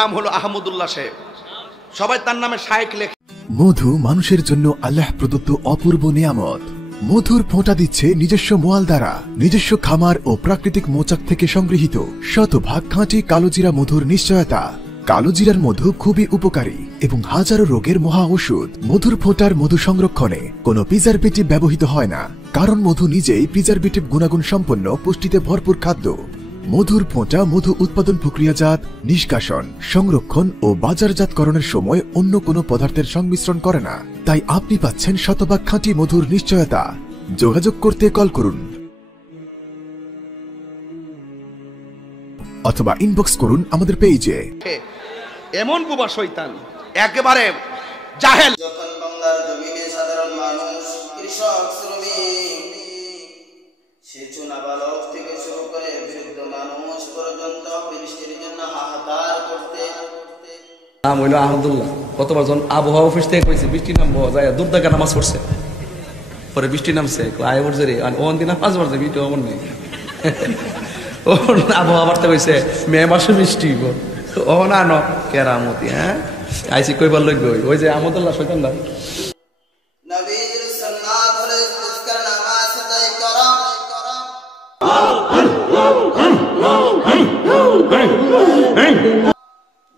নাম হলো আহমদুল্লাহ সাহেব, সবাই তার নামে শায়েখ লেখে। মধু মানুষের জন্য আল্লাহ প্রদত্ত অপূর্ব নিয়ামত। মধুর ফোঁটা দিচ্ছে নিজস্ব মোয়াল দ্বারা, নিজস্ব খামার ও প্রাকৃতিক মোচাক থেকে সংগৃহীত শতভাগ খাঁটি কালোজিরা মধুর নিশ্চয়তা। কালোজিরার মধু খুবই উপকারী এবং হাজারো রোগের মহা ওষুধ। মধুর ফোঁটার মধু সংরক্ষণে কোনো প্রিজারভেটিভ ব্যবহৃত হয় না, কারণ মধু নিজেই প্রিজারভেটিভ গুণাগুণ সম্পন্ন পুষ্টিতে ভরপুর খাদ্য। মধুর ফোঁটা মধু উৎপাদন প্রক্রিয়াজাত, নিষ্কাশন, সংরক্ষণ ও বাজারজাতকরণের সময় অন্য কোনো পদার্থের সংমিশ্রণ করে না, তাই আপনি পাচ্ছেন শতভাগ খাঁটি মধুর নিশ্চয়তা। যোগাযোগ করতে কল করুন অথবা ইনবক্স করুন আমাদের পেজে। এমন বুবা শয়তান, একেবারে জাহেল। যখন বাংলার জমিনে সাধারণ মানুষ, কৃষক, শ্রমিক, শিশু নাবালক থেকে শুরু করে বৃদ্ধ মানুষ পর্যন্ত বৃষ্টির জন্য হাহাকার করতে। নাম হইল আহমদুল্লাহ। কতবার যখন আবহাওয়া অফিস থেকে কইছে বৃষ্টি নামবো, যায় দুর্দাকা নামাজ পড়ছে, পরে বৃষ্টি নামছে, আয় পড়ছে রে ওন দিন 5 বার বৃষ্টি অমন নেই। আবহাওয়া বার্তা কইছে মে মাসে বৃষ্টি ও না ন কেরামতি। হ্যাঁ আইসি কইবার লই ওই যে আহমদুল্লাহ শয়তানরা। নবীর সুন্নাত হলো ইস্তিসকার নামাজ আদায় করা।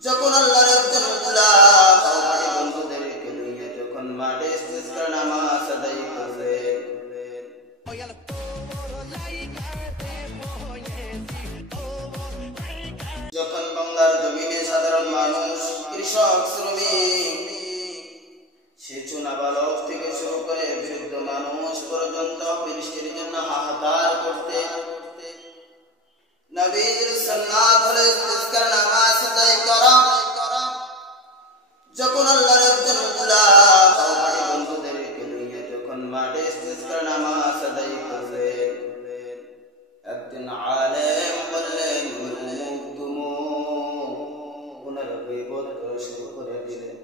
যখন আল্লাহর একজন গোলাম আমার বন্ধুদেরকে নিয়ে যখন মাঠে ইস্তিসকার নামাজ আদায় করবে, যখন বাংলার জমিনে সাধারণ মানুষ, কৃষক, শ্রমিক, শিশু নাবালক থেকে শুরু করে বৃদ্ধ মানুষ পর্যন্ত বৃষ্টির জন্য হাহাকার করতে। নবীর সুন্নাত হলো ইস্তিসকার নামাজ আদায় করা। যখন আল্লাহর একজন গোলাম আমার বন্ধুদেরকে নিয়ে যখন মাঠে ইস্তিসকার নামাজ আদায় করবে, একজন আলেম বললেন ওনার গীবত শুরু করে দিলেন।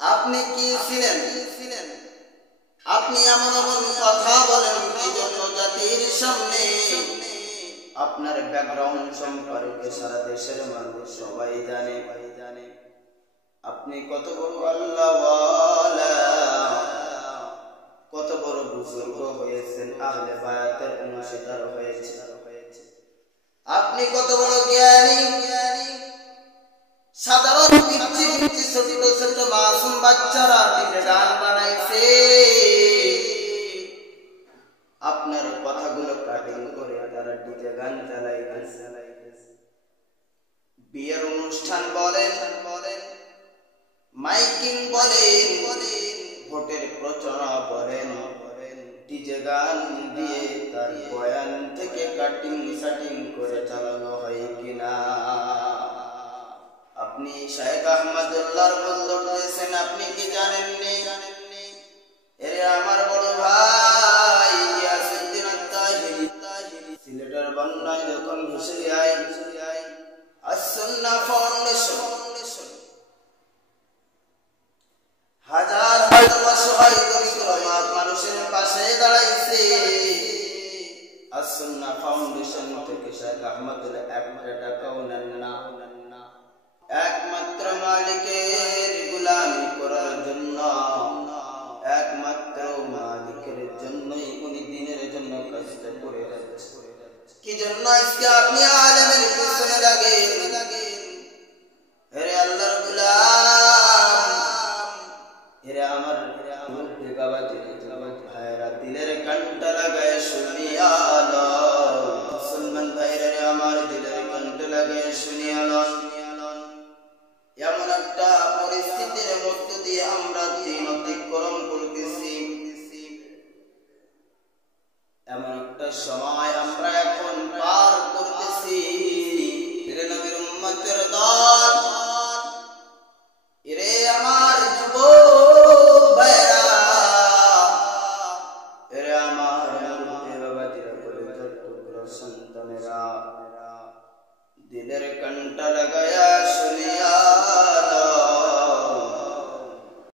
আপনি কি ছিলেন? আপনি এমন এমন কথা বলেন এই জন্য জাতির সামনে আপনার ব্যাকগ্রাউন্ড সম্পর্কে সারা দেশের মানুষ সবাই জানে। আপনি কত বড় আল্লাহওয়ালা, কত বড় বুজুর্গ হয়েছেন, আহলে বায়াতের অংশীদার হয়েছে। আপনি কত বড় জ্ঞানী, সাধারণ পিচ্ছি ছোট ছোট মাসুম বাচ্চারা দিলে গান বানাইছে। আপনার কথাগুলো কাটিং করে তারা ডিজে গান চালাইতেছে। বিয়ের অনুষ্ঠান বলেন, মাইকিং বলেন, ভোটের প্রচারণা বলেন, ডিজে গান দিয়ে তার বয়ান থেকে কাটিং সাটিং করে চালানো হয় কিনা? আপনি শায়েখ আহমদুল্লাহর বল ধরতেছেন, আপনি কি জানেননি? এরে আমার বড় ভাই গিয়াসউদ্দিন আত-তাহিরি সিলেটের বন্যায় যখন ভেসে যায় আস-সুন্নাহ ফাউন্ডেশন হাজার হাজার অসহায় দরিদ্র মানুষের পাশে দাঁড়াইছে। আস-সুন্নাহ ফাউন্ডেশন থেকে শায়েখ আহমদুল্লাহ 1 টাকাও নেন না, একমাত্র মালিকের গোলামি করার জন্য, একমাত্র মালিকের জন্যই উনি দিনের জন্য কাজটা করে যাচ্ছে। কি জন্য আজকে আপনি আলেমের পিছনে লাগেন? হেরে আল্লাহর গোলাম, হেরে আমার বেগাবাজি ভাইরা দিলের কানটা লাগায় শুনিয়া লো, মুসলমান ভাইরা আমার দিলের কানটা লাগায় শুনিয়া লো। এমন একটা পরিস্থিতির মধ্য দিয়ে আমরা দিন অতিক্রম করতেছি, এমন একটা সময় আমরা এখন পার